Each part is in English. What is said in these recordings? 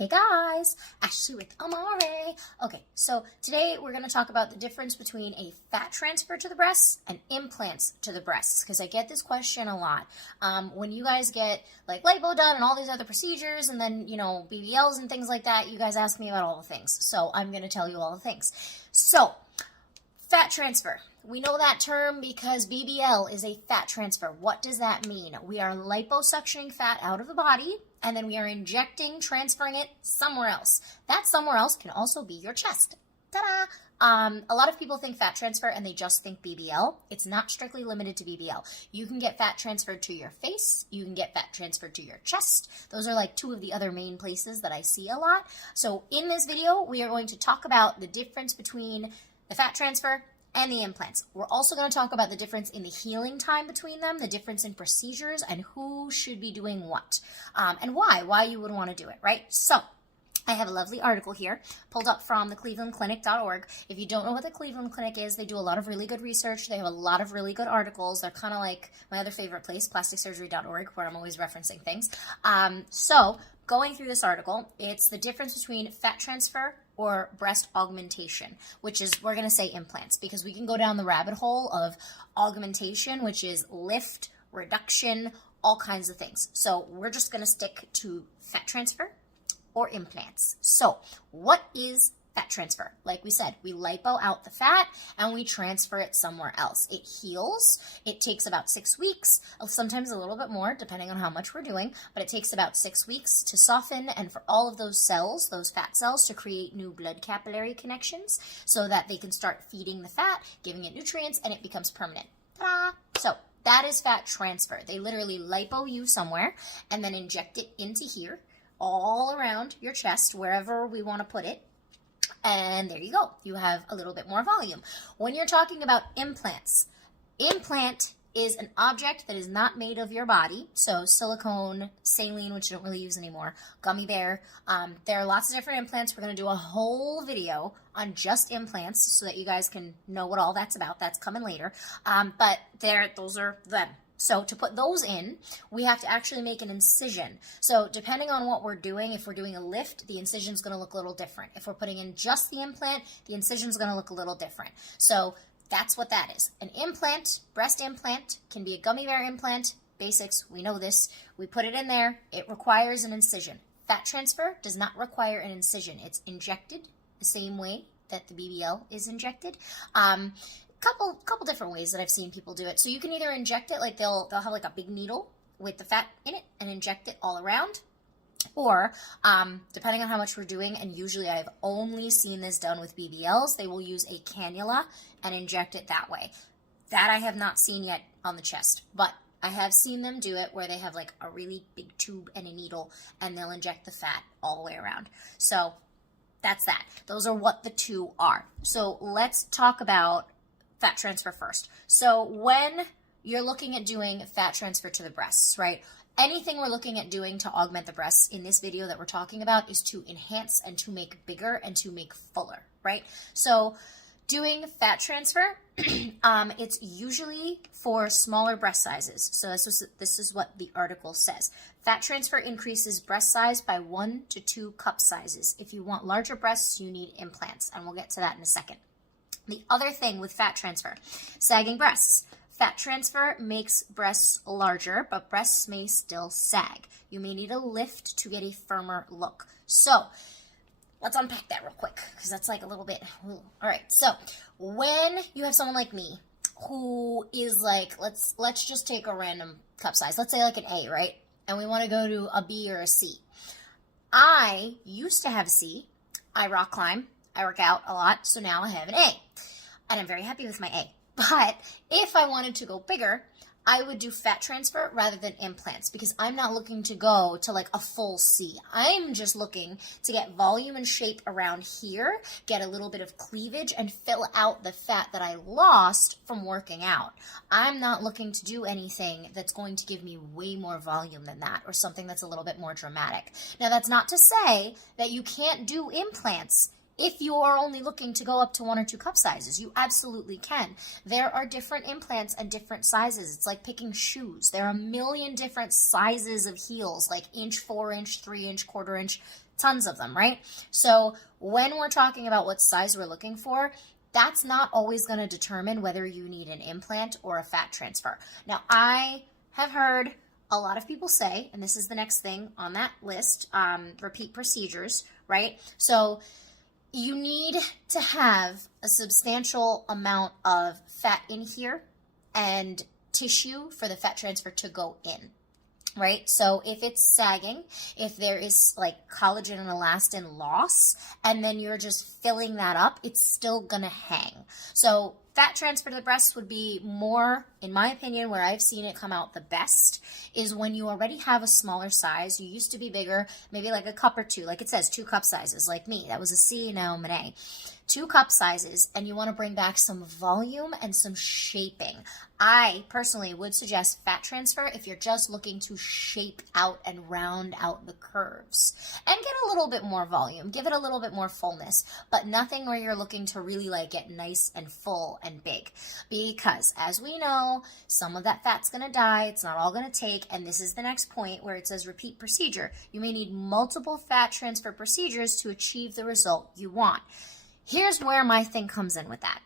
Hey guys, Ashley with Amare. Okay, so today we're going to talk about the difference between a fat transfer to the breasts and implants to the breasts, because I get this question a lot. When you guys get like lipo done and all these other procedures and then, BBLs and things like that, you guys ask me about all the things. So I'm going to tell you all the things. So, fat transfer. We know that term because BBL is a fat transfer. What does that mean? We are liposuctioning fat out of the body, and then we are transferring it somewhere else. That somewhere else can also be your chest. Ta-da! A lot of people think fat transfer and they just think BBL. It's not strictly limited to BBL. You can get fat transferred to your face. You can get fat transferred to your chest. Those are like two of the other main places that I see a lot. So in this video, we are going to talk about the difference between the fat transfer and the implants. We're also going to talk about the difference in the healing time between them, the difference in procedures, and who should be doing what, and why you would want to do it, right? So, I have a lovely article here pulled up from theclevelandclinic.org. If you don't know what the Cleveland Clinic is, they do a lot of really good research. They have a lot of really good articles. They're kind of like my other favorite place, plasticsurgery.org, where I'm always referencing things. So, going through this article, it's the difference between fat transfer or breast augmentation, which is, we're going to say implants, because we can go down the rabbit hole of augmentation, which is lift, reduction, all kinds of things. So we're just going to stick to fat transfer or implants. So what is fat transfer? Like we said, we lipo out the fat and we transfer it somewhere else. It heals. It takes about 6 weeks, sometimes a little bit more, depending on how much we're doing, but it takes about 6 weeks to soften and for all of those cells, those fat cells, to create new blood capillary connections so that they can start feeding the fat, giving it nutrients, and it becomes permanent. Ta-da! So that is fat transfer. They literally lipo you somewhere and then inject it into here, all around your chest, wherever we want to put it. And there you go. You have a little bit more volume. When you're talking about implants, implant is an object that is not made of your body. So silicone, saline, which you don't really use anymore, gummy bear. There are lots of different implants. We're going to do a whole video on just implants so that you guys can know what all that's about. That's coming later. But those are them. So to put those in, we have to actually make an incision. So depending on what we're doing, if we're doing a lift, the incision is going to look a little different. If we're putting in just the implant, the incision is going to look a little different. So that's what that is. An implant, breast implant, can be a gummy bear implant. Basics, we know this. We put it in there. It requires an incision. Fat transfer does not require an incision. It's injected the same way that the BBL is injected. Couple different ways that I've seen people do it. So you can either inject it, like they'll have like a big needle with the fat in it and inject it all around, or depending on how much we're doing, and usually I've only seen this done with BBLs, they will use a cannula and inject it that way. That I have not seen yet on the chest, but I have seen them do it where they have like a really big tube and a needle and they'll inject the fat all the way around. So that's that. Those are what the two are. So let's talk about fat transfer first. So when you're looking at doing fat transfer to the breasts, right? Anything we're looking at doing to augment the breasts in this video that we're talking about is to enhance and to make bigger and to make fuller, right? So doing fat transfer, it's usually for smaller breast sizes. So this is what the article says. Fat transfer increases breast size by 1 to 2 cup sizes. If you want larger breasts, you need implants, and we'll get to that in a second. The other thing with fat transfer, sagging breasts. Fat transfer makes breasts larger, but breasts may still sag. You may need a lift to get a firmer look. So let's unpack that real quick, because that's like a little bit, all right. So when you have someone like me who is like, let's just take a random cup size. Let's say like an A, right? And we want to go to a B or a C. I used to have a C. I rock climb. I work out a lot, so now I have an A. And I'm very happy with my A. But if I wanted to go bigger, I would do fat transfer rather than implants, because I'm not looking to go to like a full C. I'm just looking to get volume and shape around here, get a little bit of cleavage, and fill out the fat that I lost from working out. I'm not looking to do anything that's going to give me way more volume than that, or something that's a little bit more dramatic. Now, that's not to say that you can't do implants if you are only looking to go up to 1 or 2 cup sizes, you absolutely can. There are different implants and different sizes. It's like picking shoes. There are a million different sizes of heels, like inch, 4 inch, 3 inch, quarter inch, tons of them, right? So when we're talking about what size we're looking for, that's not always going to determine whether you need an implant or a fat transfer. Now, I have heard a lot of people say, and this is the next thing on that list, repeat procedures, right? So you need to have a substantial amount of fat in here and tissue for the fat transfer to go in. Right? So if it's sagging, if there is like collagen and elastin loss, and then you're just filling that up, it's still gonna hang. So fat transfer to the breasts would be more, in my opinion, where I've seen it come out the best is when you already have a smaller size. You used to be bigger, maybe like a cup or 2, like it says 2 cup sizes, like me. That was a C, now I'm an A. 2 cup sizes, and you want to bring back some volume and some shaping. I personally would suggest fat transfer if you're just looking to shape out and round out the curves and get a little bit more volume, give it a little bit more fullness, but nothing where you're looking to really like get nice and full and big, because as we know, some of that fat's going to die. It's not all going to take, and this is the next point where it says repeat procedure. You may need multiple fat transfer procedures to achieve the result you want. Here's where my thing comes in with that.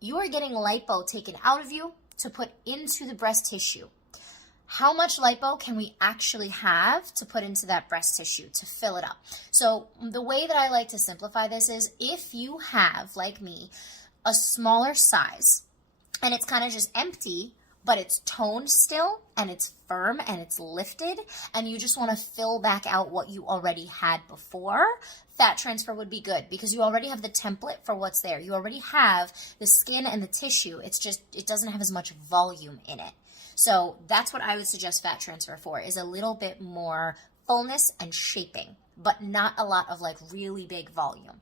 You are getting lipo taken out of you to put into the breast tissue. How much lipo can we actually have to put into that breast tissue to fill it up? So the way that I like to simplify this is if you have, like me, a smaller size and it's kind of just empty, but it's toned still and it's firm and it's lifted, and you just want to fill back out what you already had before, fat transfer would be good because you already have the template for what's there. You already have the skin and the tissue. It's just, it doesn't have as much volume in it. So that's what I would suggest fat transfer for, is a little bit more fullness and shaping, but not a lot of like really big volume.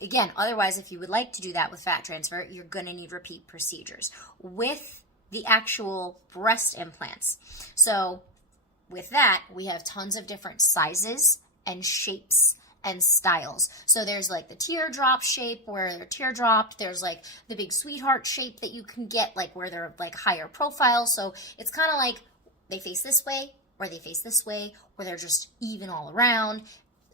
Again, otherwise, if you would like to do that with fat transfer, you're going to need repeat procedures. With the actual breast implants. So with that, we have tons of different sizes and shapes and styles. So there's like the teardrop shape where they're teardropped. There's like the big sweetheart shape that you can get, like where they're like higher profile. So it's kind of like they face this way or they face this way, or they're just even all around.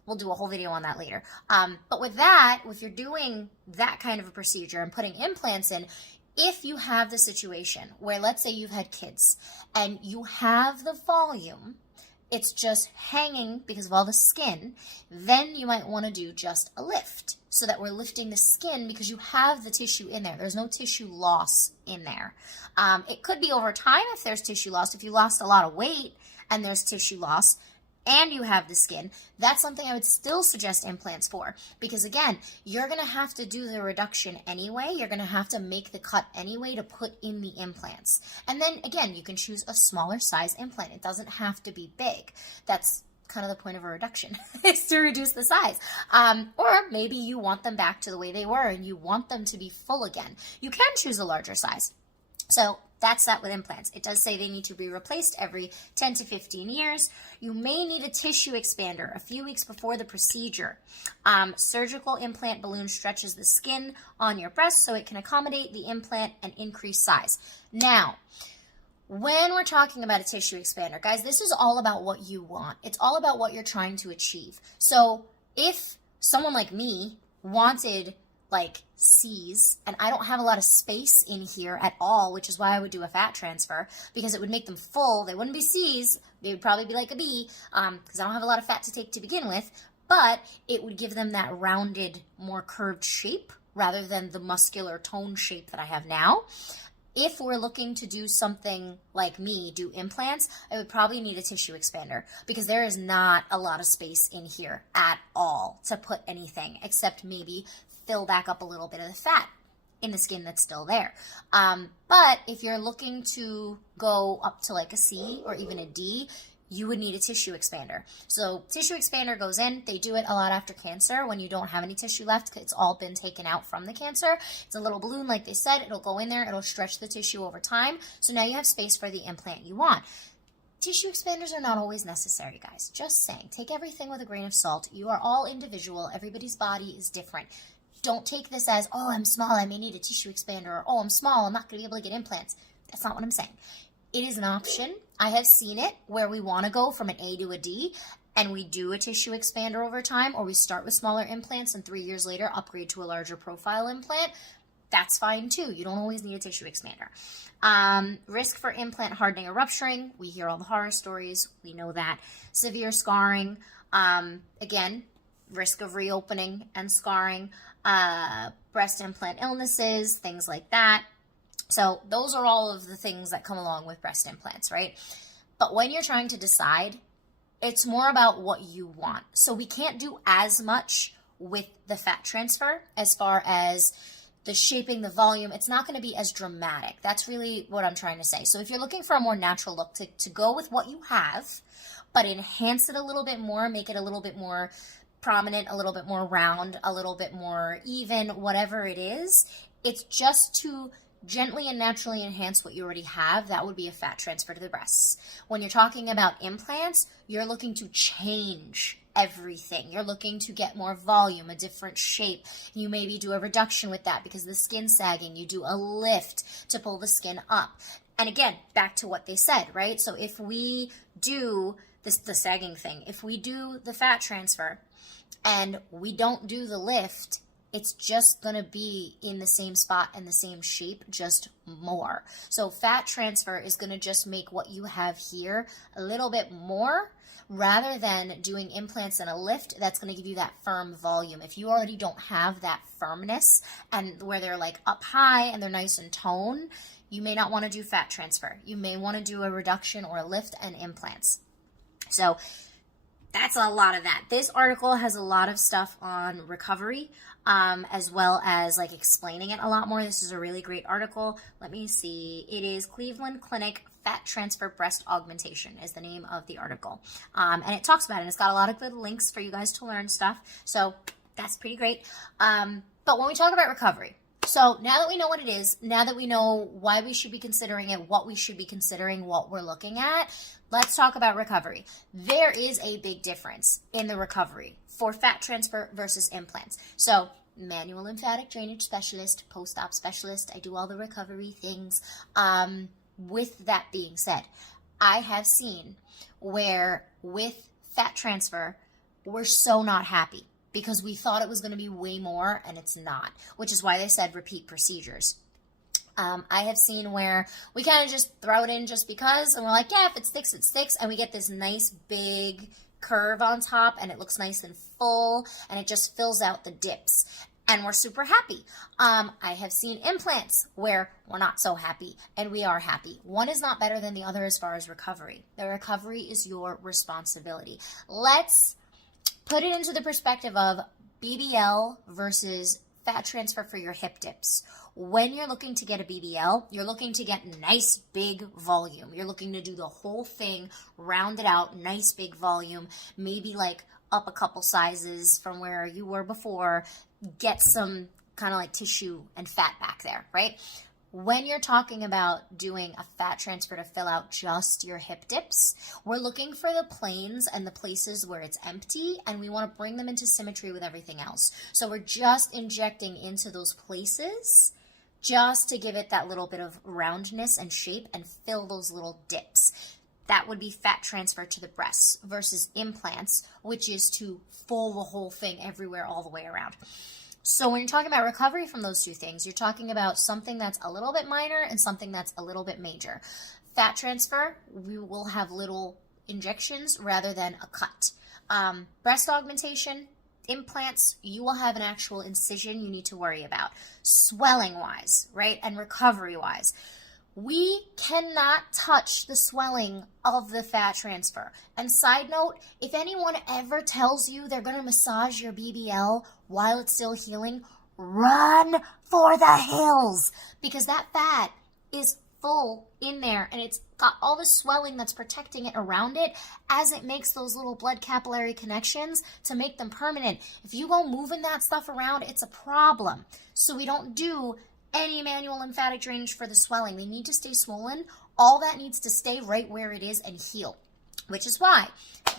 We'll do a whole video on that later. But with that, if you're doing that kind of a procedure and putting implants in, if you have the situation where, let's say you've had kids and you have the volume, it's just hanging because of all the skin, then you might want to do just a lift so that we're lifting the skin because you have the tissue in there. There's no tissue loss in there. It could be over time if there's tissue loss. If you lost a lot of weight and there's tissue loss, and you have the skin, that's something I would still suggest implants for. Because again, you're going to have to do the reduction anyway. You're going to have to make the cut anyway to put in the implants. And then again, you can choose a smaller size implant. It doesn't have to be big. That's kind of the point of a reduction, is to reduce the size. Or maybe you want them back to the way they were and you want them to be full again. You can choose a larger size. So that's that with implants. It does say they need to be replaced every 10 to 15 years. You may need a tissue expander a few weeks before the procedure. Surgical implant balloon stretches the skin on your breast so it can accommodate the implant and increase size. Now, when we're talking about a tissue expander, guys, this is all about what you want. It's all about what you're trying to achieve. So if someone like me wanted like C's, and I don't have a lot of space in here at all, which is why I would do a fat transfer, because it would make them full. They wouldn't be C's, they would probably be like a B, because I don't have a lot of fat to take to begin with, but it would give them that rounded, more curved shape rather than the muscular tone shape that I have now. If we're looking to do something like me, do implants, I would probably need a tissue expander because there is not a lot of space in here at all to put anything except maybe fill back up a little bit of the fat in the skin that's still there. But if you're looking to go up to like a C or even a D, you would need a tissue expander. So tissue expander goes in. They do it a lot after cancer when you don't have any tissue left. It's all been taken out from the cancer. It's a little balloon, like they said. It'll go in there. It'll stretch the tissue over time. So now you have space for the implant you want. Tissue expanders are not always necessary, guys. Just saying. Take everything with a grain of salt. You are all individual. Everybody's body is different. Don't take this as, oh, I'm small, I may need a tissue expander, or oh, I'm small, I'm not going to be able to get implants. That's not what I'm saying. It is an option. I have seen it where we want to go from an A to a D, and we do a tissue expander over time, or we start with smaller implants and 3 years later upgrade to a larger profile implant. That's fine too. You don't always need a tissue expander. Risk for implant hardening or rupturing. We hear all the horror stories. We know that. Severe scarring. Again, risk of reopening and scarring. Breast implant illnesses, things like that. So those are all of the things that come along with breast implants, right? But when you're trying to decide, it's more about what you want. So we can't do as much with the fat transfer as far as the shaping, the volume. It's not going to be as dramatic. That's really what I'm trying to say. So if you're looking for a more natural look, to go with what you have, but enhance it a little bit more, make it a little bit more prominent, a little bit more round, a little bit more even, whatever it is, it's just to gently and naturally enhance what you already have. That would be a fat transfer to the breasts. When you're talking about implants, you're looking to change everything. You're looking to get more volume, a different shape. You maybe do a reduction with that because the skin's sagging. You do a lift to pull the skin up. And again, back to what they said, right? So if we do this, the sagging thing, if we do the fat transfer and we don't do the lift, it's just going to be in the same spot and the same shape, just more. So fat transfer is going to just make what you have here a little bit more, rather than doing implants and a lift that's going to give you that firm volume. If you already don't have that firmness and where they're like up high and they're nice and toned, you may not want to do fat transfer. You may want to do a reduction or a lift and implants. So that's a lot of that. This article has a lot of stuff on recovery, as well as like explaining it a lot more. This is a really great article. Let me see. It is Cleveland Clinic Fat Transfer Breast Augmentation is the name of the article. And it talks about it. And it's got a lot of good links for you guys to learn stuff. So that's pretty great. But when we talk about recovery, so now that we know what it is, now that we know why we should be considering it, what we should be considering, what we're looking at, let's talk about recovery. There is a big difference in the recovery for fat transfer versus implants. So manual lymphatic drainage specialist, post-op specialist, I do all the recovery things. With that being said, I have seen where with fat transfer, we're so not happy because we thought it was going to be way more and it's not, which is why they said repeat procedures. I have seen where we kind of just throw it in just because, and we're like, yeah, if it sticks, it sticks, and we get this nice big curve on top and it looks nice and full and it just fills out the dips. And we're super happy. I have seen implants where we're not so happy and we are happy. One is not better than the other as far as recovery. The recovery is your responsibility. Let's put it into the perspective of BBL versus fat transfer for your hip dips. When you're looking to get a BBL, you're looking to get nice big volume. You're looking to do the whole thing, round it out, nice big volume, maybe like up a couple sizes from where you were before, get some kind of like tissue and fat back there, right? When you're talking about doing a fat transfer to fill out just your hip dips, we're looking for the planes and the places where it's empty, and we want to bring them into symmetry with everything else. So we're just injecting into those places just to give it that little bit of roundness and shape and fill those little dips. That would be fat transfer to the breasts versus implants, which is to full the whole thing everywhere all the way around. So when you're talking about recovery from those two things, you're talking about something that's a little bit minor and something that's a little bit major. Fat transfer, we will have little injections rather than a cut. Breast augmentation, implants, you will have an actual incision you need to worry about. Swelling-wise, right, and recovery-wise. We cannot touch the swelling of the fat transfer. And side note, if anyone ever tells you they're going to massage your BBL while it's still healing, run for the hills, because that fat is full in there and it's got all the swelling that's protecting it around it as it makes those little blood capillary connections to make them permanent. If you go moving that stuff around, it's a problem. So we don't do any manual lymphatic drainage for the swelling. They need to stay swollen All that needs to stay right where it is and heal, which is why,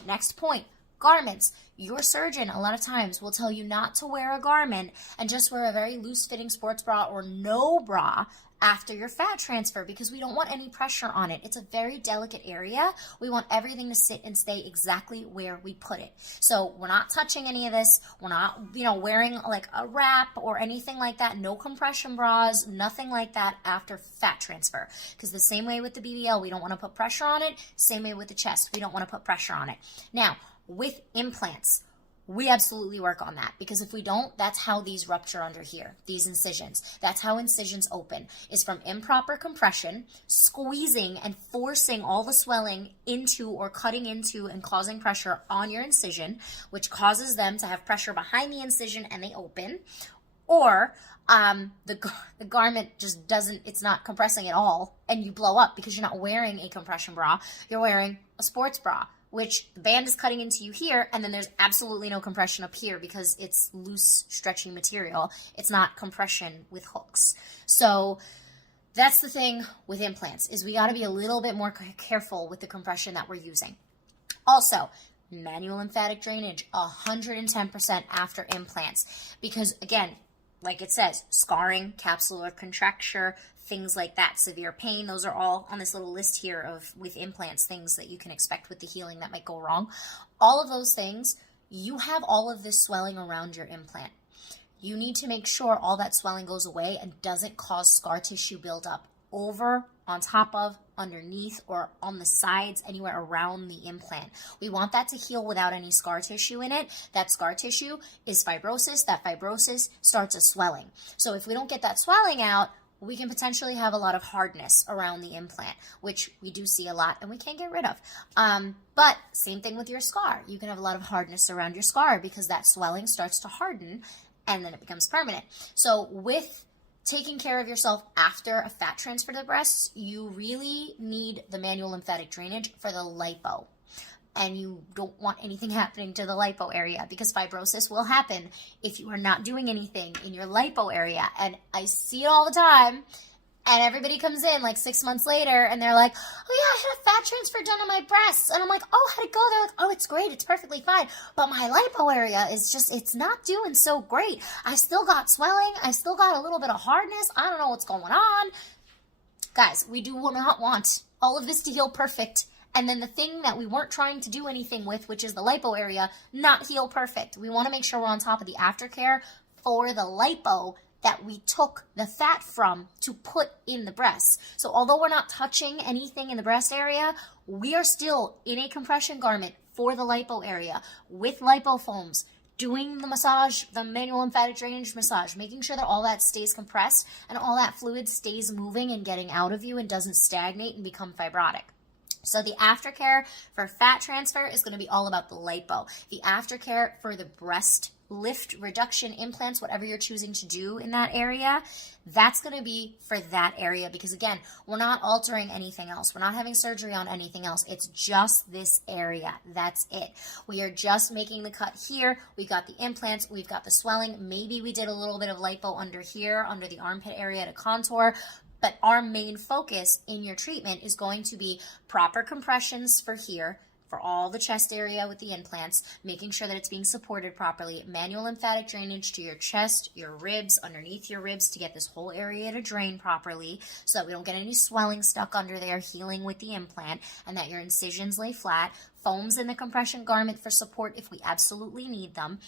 next point, garments. Your surgeon a lot of times will tell you not to wear a garment and just wear a very loose-fitting sports bra or no bra after your fat transfer, because we don't want any pressure on it. It's a very delicate area. We want everything to sit and stay exactly where we put it. So we're not touching any of this. We're not, wearing like a wrap or anything like that. No compression bras, nothing like that after fat transfer. Because the same way with the BBL, we don't want to put pressure on it. Same way with the chest, we don't want to put pressure on it. Now, with implants, we absolutely work on that, because if we don't, that's how these rupture under here, these incisions. That's how incisions open, is from improper compression, squeezing and forcing all the swelling into or cutting into and causing pressure on your incision, which causes them to have pressure behind the incision and they open, or the garment just it's not compressing at all and you blow up because you're not wearing a compression bra, you're wearing a sports bra, which the band is cutting into you here, and then there's absolutely no compression up here because it's loose, stretchy material. It's not compression with hooks. So that's the thing with implants, is we got to be a little bit more careful with the compression that we're using. Also, manual lymphatic drainage, 110% after implants, because again, like it says, scarring, capsular contracture, things like that, severe pain, those are all on this little list here of, with implants, things that you can expect with the healing that might go wrong. All of those things, you have all of this swelling around your implant. You need to make sure all that swelling goes away and doesn't cause scar tissue buildup over, on top of, underneath, or on the sides, anywhere around the implant. We want that to heal without any scar tissue in it. That scar tissue is fibrosis. That fibrosis starts a swelling. So if we don't get that swelling out, we can potentially have a lot of hardness around the implant, which we do see a lot and we can't get rid of. But same thing with your scar. You can have a lot of hardness around your scar because that swelling starts to harden and then it becomes permanent. So with taking care of yourself after a fat transfer to the breasts, you really need the manual lymphatic drainage for the lipo. And you don't want anything happening to the lipo area, because fibrosis will happen if you are not doing anything in your lipo area. And I see it all the time. And everybody comes in like 6 months later and they're like, oh yeah, I had a fat transfer done on my breasts. And I'm like, oh, how'd it go? They're like, oh, it's great. It's perfectly fine. But my lipo area is just, it's not doing so great. I still got swelling. I still got a little bit of hardness. I don't know what's going on. Guys, we do not want all of this to heal perfect. And then the thing that we weren't trying to do anything with, which is the lipo area, not heal perfect. We want to make sure we're on top of the aftercare for the lipo that we took the fat from to put in the breasts. So although we're not touching anything in the breast area, we are still in a compression garment for the lipo area with lipofoams, doing the massage, the manual lymphatic drainage massage, making sure that all that stays compressed and all that fluid stays moving and getting out of you and doesn't stagnate and become fibrotic. So the aftercare for fat transfer is going to be all about the lipo. The aftercare for the breast lift reduction implants, whatever you're choosing to do in that area, that's going to be for that area, because again, we're not altering anything else. We're not having surgery on anything else. It's just this area. That's it. We are just making the cut here. We've got the implants. We've got the swelling. Maybe we did a little bit of lipo under here, under the armpit area to contour. But our main focus in your treatment is going to be proper compressions for here, for all the chest area with the implants, making sure that it's being supported properly, manual lymphatic drainage to your chest, your ribs, underneath your ribs to get this whole area to drain properly so that we don't get any swelling stuck under there, healing with the implant, and that your incisions lay flat, foams in the compression garment for support if we absolutely need them.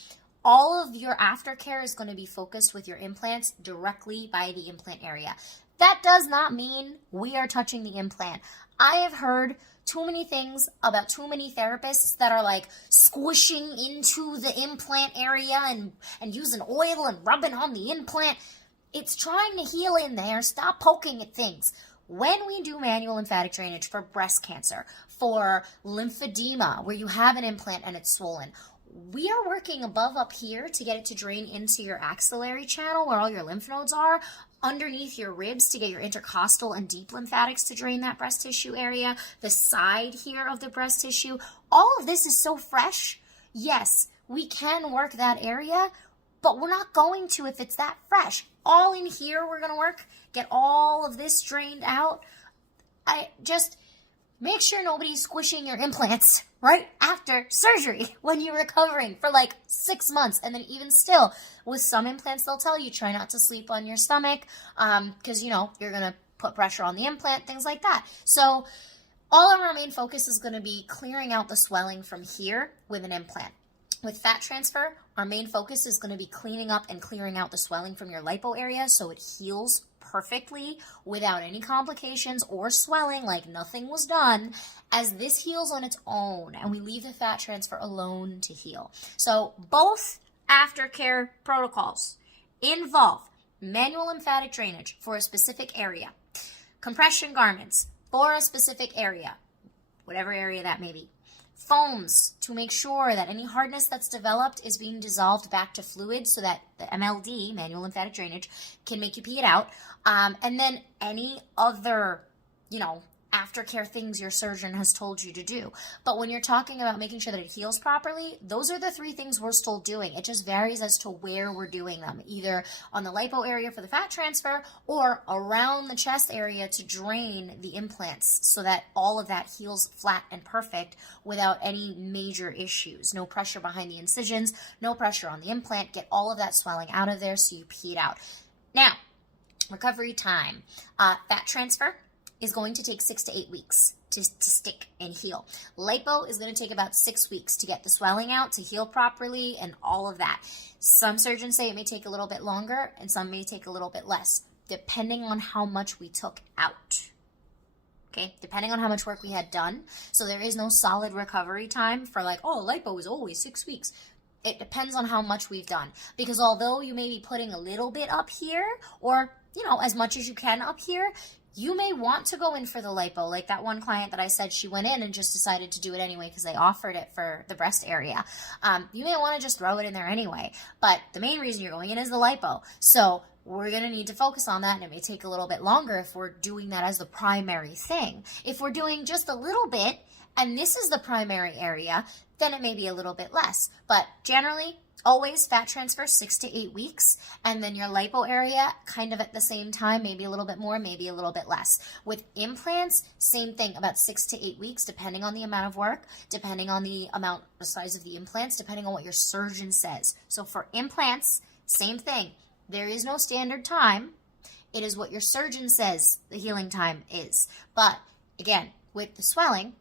All of your aftercare is going to be focused with your implants directly by the implant area. That does not mean we are touching the implant. I have heard too many things about too many therapists that are like squishing into the implant area and using oil and rubbing on the implant. It's trying to heal in there. Stop poking at things. When we do manual lymphatic drainage for breast cancer, for lymphedema, where you have an implant and it's swollen, we are working above up here to get it to drain into your axillary channel where all your lymph nodes are, underneath your ribs to get your intercostal and deep lymphatics to drain that breast tissue area, the side here of the breast tissue. All of this is so fresh. Yes, we can work that area, but we're not going to if it's that fresh. All in here we're going to work, get all of this drained out. I just make sure nobody's squishing your implants right after surgery when you're recovering for like 6 months. And then even still, with some implants, they'll tell you try not to sleep on your stomach because, you know, you're going to put pressure on the implant, things like that. So all of our main focus is going to be clearing out the swelling from here with an implant. With fat transfer, our main focus is going to be cleaning up and clearing out the swelling from your lipo area so it heals perfectly without any complications or swelling, like nothing was done, as this heals on its own and we leave the fat transfer alone to heal. So both aftercare protocols involve manual lymphatic drainage for a specific area, compression garments for a specific area, whatever area that may be, foams to make sure that any hardness that's developed is being dissolved back to fluid so that the MLD, manual lymphatic drainage, can make you pee it out. And then any other, you know, aftercare things your surgeon has told you to do. But when you're talking about making sure that it heals properly, those are the 3 things we're still doing. It just varies as to where we're doing them, either on the lipo area for the fat transfer or around the chest area to drain the implants so that all of that heals flat and perfect without any major issues. No pressure behind the incisions, no pressure on the implant. Get all of that swelling out of there so you pee it out. Now, recovery time. Fat transfer is going to take 6 to 8 weeks to stick and heal. Lipo is going to take about 6 weeks to get the swelling out, to heal properly, and all of that. Some surgeons say it may take a little bit longer, and some may take a little bit less, depending on how much we took out. Okay, depending on how much work we had done. So there is no solid recovery time for like, oh, lipo is always 6 weeks. It depends on how much we've done. Because although you may be putting a little bit up here, or, you know, as much as you can up here, you may want to go in for the lipo. Like that one client that I said, she went in and just decided to do it anyway because they offered it for the breast area. You may want to just throw it in there anyway. But the main reason you're going in is the lipo. So we're going to need to focus on that, and it may take a little bit longer if we're doing that as the primary thing. If we're doing just a little bit, and this is the primary area, then it may be a little bit less. But generally, always fat transfer 6 to 8 weeks, and then your lipo area kind of at the same time, maybe a little bit more, maybe a little bit less. With implants, same thing, about 6 to 8 weeks, depending on the amount of work, depending on the size of the implants, depending on what your surgeon says. So for implants, same thing. There is no standard time. It is what your surgeon says the healing time is. But again, with the swelling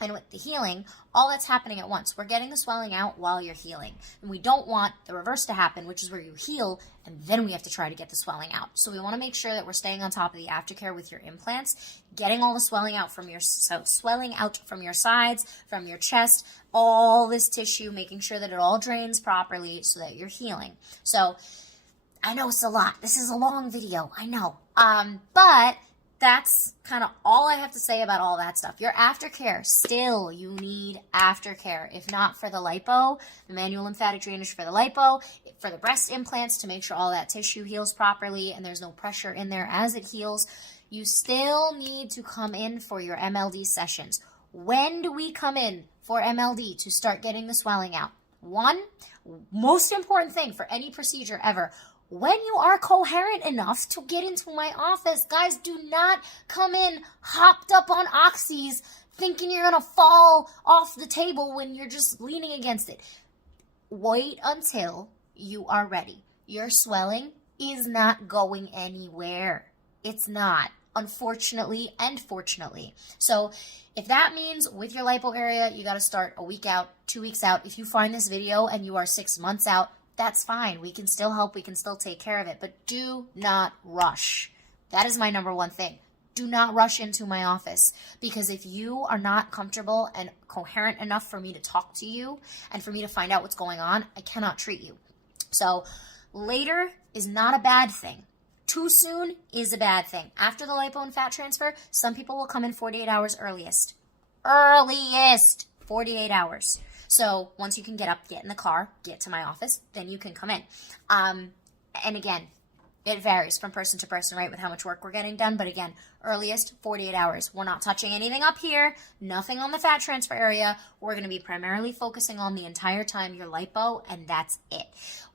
and with the healing, all that's happening at once. We're getting the swelling out while you're healing. And we don't want the reverse to happen, which is where you heal and then we have to try to get the swelling out. So we want to make sure that we're staying on top of the aftercare with your implants, getting all the swelling out from your sides, from your chest, all this tissue, making sure that it all drains properly so that you're healing. So I know it's a lot. This is a long video, I know. But that's kind of all I have to say about all that stuff. Your aftercare, still you need aftercare. If not for the lipo, the manual lymphatic drainage for the lipo, for the breast implants to make sure all that tissue heals properly and there's no pressure in there as it heals, you still need to come in for your MLD sessions. When do we come in for MLD to start getting the swelling out? One, most important thing for any procedure ever, when you are coherent enough to get into my office. Guys, do not come in hopped up on oxys thinking you're going to fall off the table when you're just leaning against it. Wait until you are ready. Your swelling is not going anywhere. It's not, unfortunately and fortunately. So if that means with your lipo area, you got to start a week out, 2 weeks out. If you find this video and you are 6 months out, that's fine. We can still help. We can still take care of it. But do not rush. That is my number one thing. Do not rush into my office, because if you are not comfortable and coherent enough for me to talk to you and for me to find out what's going on, I cannot treat you. So later is not a bad thing. Too soon is a bad thing. After the lipo and fat transfer, some people will come in 48 hours earliest. 48 hours. So once you can get up, get in the car, get to my office, then you can come in. And again, it varies from person to person, right, with how much work we're getting done. But again, earliest, 48 hours. We're not touching anything up here, nothing on the fat transfer area. We're going to be primarily focusing on the entire time your lipo, and that's it.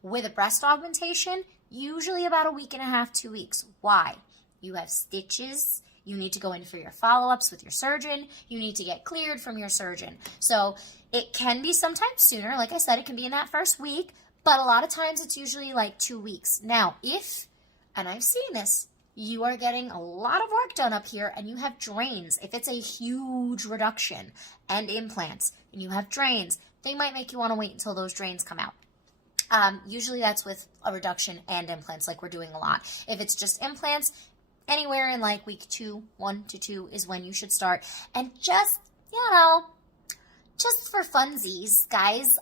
With a breast augmentation, usually about a week and a half, 2 weeks. Why? You have stitches. You need to go in for your follow-ups with your surgeon. You need to get cleared from your surgeon. So it can be sometimes sooner. Like I said, it can be in that first week, but a lot of times it's usually like 2 weeks. Now, if, and I've seen this, you are getting a lot of work done up here and you have drains, if it's a huge reduction and implants and you have drains, they might make you want to wait until those drains come out. Usually that's with a reduction and implants, like we're doing a lot. If it's just implants, anywhere in like week 1 to 2 is when you should start. And just, just for funsies, guys,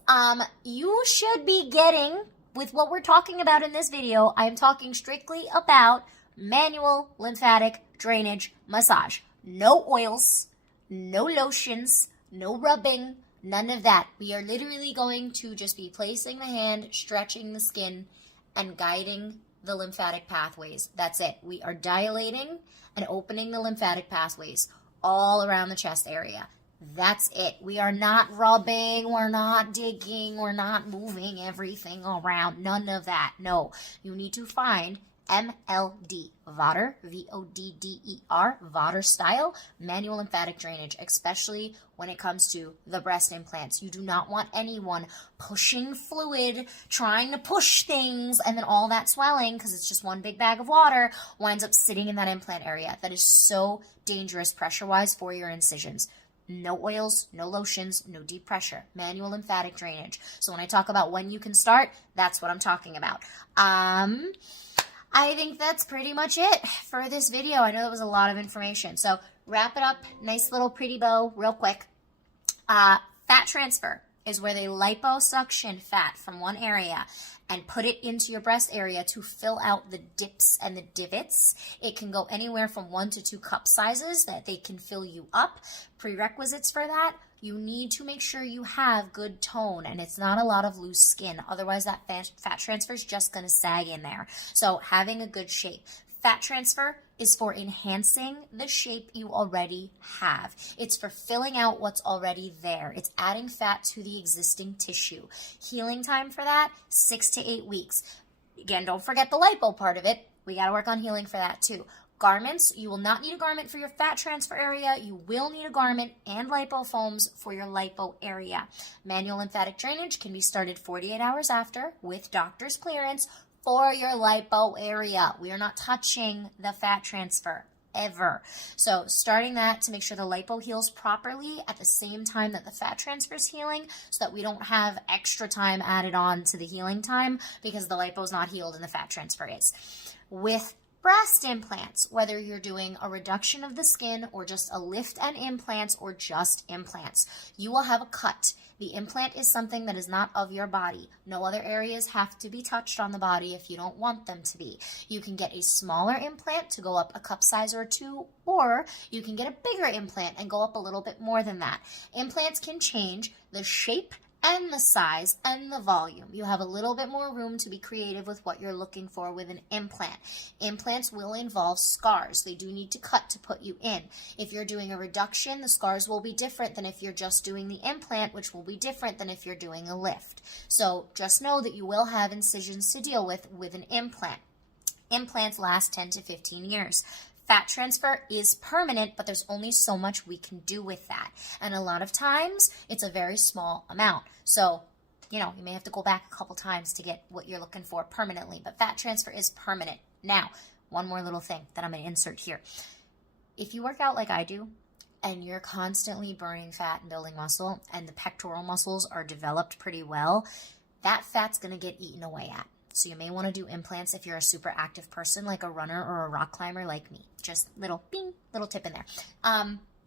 you should be getting, with what we're talking about in this video, I'm talking strictly about manual lymphatic drainage massage. No oils, no lotions, no rubbing, none of that. We are literally going to just be placing the hand, stretching the skin, and guiding the lymphatic pathways. That's it. We are dilating and opening the lymphatic pathways all around the chest area. That's it. We are not rubbing, we're not digging, we're not moving everything around. None of that. No. You need to find MLD, Vader, V-O-D-D-E-R, Vader style, manual lymphatic drainage, especially when it comes to the breast implants. You do not want anyone pushing fluid, trying to push things, and then all that swelling, because it's just one big bag of water, winds up sitting in that implant area. That is so dangerous pressure-wise for your incisions. No oils, no lotions, no deep pressure, manual lymphatic drainage. So when I talk about when you can start, that's what I'm talking about. I think that's pretty much it for this video. I know that was a lot of information. So wrap it up, nice little pretty bow, real quick. Fat transfer is where they liposuction fat from one area and put it into your breast area to fill out the dips and the divots. It can go anywhere from 1 to 2 cup sizes that they can fill you up. Prerequisites for that, you need to make sure you have good tone and it's not a lot of loose skin. Otherwise, that fat transfer is just going to sag in there. So having a good shape. Fat transfer is for enhancing the shape you already have. It's for filling out what's already there. It's adding fat to the existing tissue. Healing time for that, 6 to 8 weeks. Again, don't forget the lipo part of it. We got to work on healing for that too. Garments, you will not need a garment for your fat transfer area. You will need a garment and lipofoams for your lipo area. Manual lymphatic drainage can be started 48 hours after with doctor's clearance for your lipo area. We are not touching the fat transfer ever. So starting that to make sure the lipo heals properly at the same time that the fat transfer is healing, so that we don't have extra time added on to the healing time because the lipo is not healed and the fat transfer is. With breast implants, whether you're doing a reduction of the skin or just a lift and implants or just implants, you will have a cut. The implant is something that is not of your body. No other areas have to be touched on the body if you don't want them to be. You can get a smaller implant to go up a cup size or 2, or you can get a bigger implant and go up a little bit more than that. Implants can change the shape and the size and the volume. You have a little bit more room to be creative with what you're looking for with an implant. Implants will involve scars. They do need to cut to put you in. If you're doing a reduction, the scars will be different than if you're just doing the implant, which will be different than if you're doing a lift. So just know that you will have incisions to deal with an implant. Implants last 10 to 15 years. Fat transfer is permanent, but there's only so much we can do with that. And a lot of times, it's a very small amount. So, you may have to go back a couple times to get what you're looking for permanently. But fat transfer is permanent. Now, one more little thing that I'm going to insert here. If you work out like I do, and you're constantly burning fat and building muscle, and the pectoral muscles are developed pretty well, that fat's going to get eaten away at. So you may want to do implants if you're a super active person like a runner or a rock climber like me. Just little tip in there.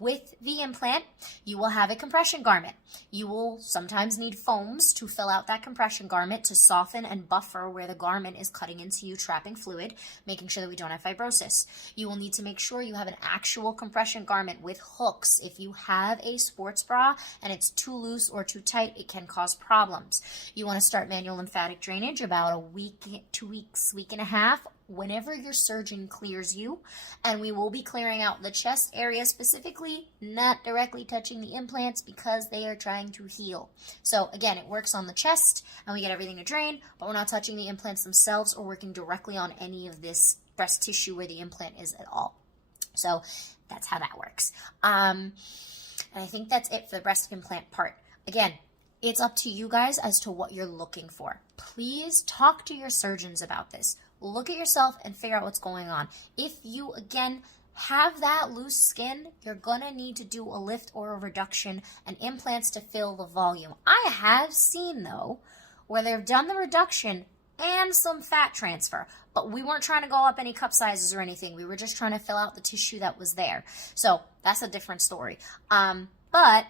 With the implant, you will have a compression garment. You will sometimes need foams to fill out that compression garment to soften and buffer where the garment is cutting into you, trapping fluid, making sure that we don't have fibrosis. You will need to make sure you have an actual compression garment with hooks. If you have a sports bra and it's too loose or too tight, it can cause problems. You want to start manual lymphatic drainage about a week, 2 weeks, week and a half, whenever your surgeon clears you, and we will be clearing out the chest area specifically, not directly touching the implants because they are trying to heal. So again, it works on the chest and we get everything to drain, but we're not touching the implants themselves or working directly on any of this breast tissue where the implant is at all. So that's how that works. And I think that's it for the breast implant part. Again, it's up to you guys as to what you're looking for. Please talk to your surgeons about this. Look at yourself and figure out what's going on. If you, again, have that loose skin, you're going to need to do a lift or a reduction and implants to fill the volume. I have seen, though, where they've done the reduction and some fat transfer, but we weren't trying to go up any cup sizes or anything. We were just trying to fill out the tissue that was there. So that's a different story. But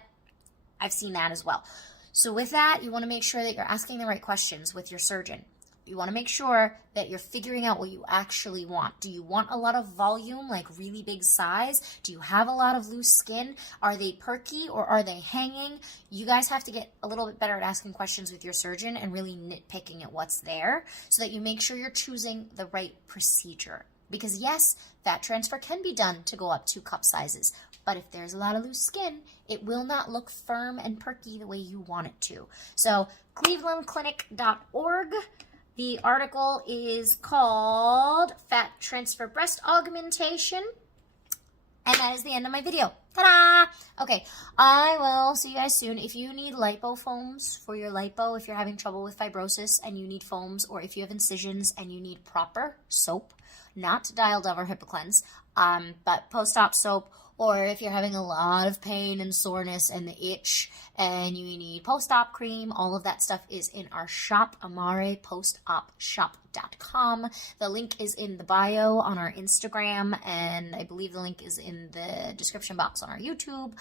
I've seen that as well. So with that, you want to make sure that you're asking the right questions with your surgeon. You want to make sure that you're figuring out what you actually want. Do you want a lot of volume, like really big size? Do you have a lot of loose skin? Are they perky or are they hanging? You guys have to get a little bit better at asking questions with your surgeon and really nitpicking at what's there so that you make sure you're choosing the right procedure. Because yes, fat transfer can be done to go up 2 cup sizes, but if there's a lot of loose skin, it will not look firm and perky the way you want it to. So clevelandclinic.org. The article is called Fat Transfer Breast Augmentation. And that is the end of my video. Ta-da! Okay, I will see you guys soon. If you need lipo foams for your lipo, if you're having trouble with fibrosis and you need foams, or if you have incisions and you need proper soap, not Dial Dove or HipaCleanse, but post-op soap, or if you're having a lot of pain and soreness and the itch and you need post-op cream, all of that stuff is in our shop, amarepostopshop.com. The link is in the bio on our Instagram, and I believe the link is in the description box on our YouTube.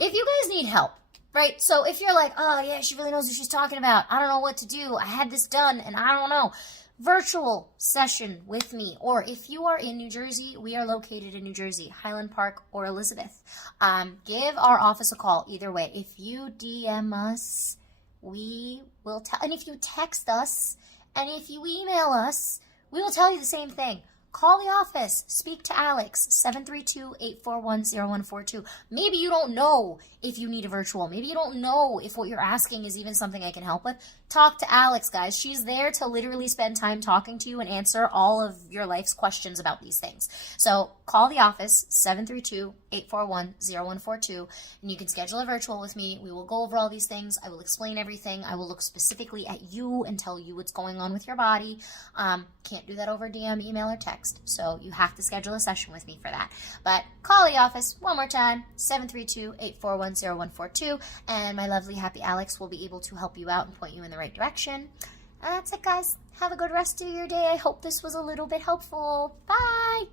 If you guys need help, right? So if you're like, oh yeah, she really knows what she's talking about. I don't know what to do. I had this done and I don't know. Virtual session with me, or if you are in New Jersey, we are located in New Jersey, Highland Park or Elizabeth. Give our office a call either way. If you DM us, we will tell, and if you text us, and if you email us, we will tell you the same thing. Call the office. Speak to Alex, 732-841-0142. Maybe you don't know if you need a virtual. Maybe you don't know if what you're asking is even something I can help with. Talk to Alex, guys. She's there to literally spend time talking to you and answer all of your life's questions about these things. So call the office, 732-841-0142, and you can schedule a virtual with me. We will go over all these things. I will explain everything. I will look specifically at you and tell you what's going on with your body. Can't do that over DM, email, or text, so you have to schedule a session with me for that. But call the office one more time, 732-841-0142, and my lovely, happy Alex will be able to help you out and point you in the right direction. And that's it, guys. Have a good rest of your day. I hope this was a little bit helpful. Bye!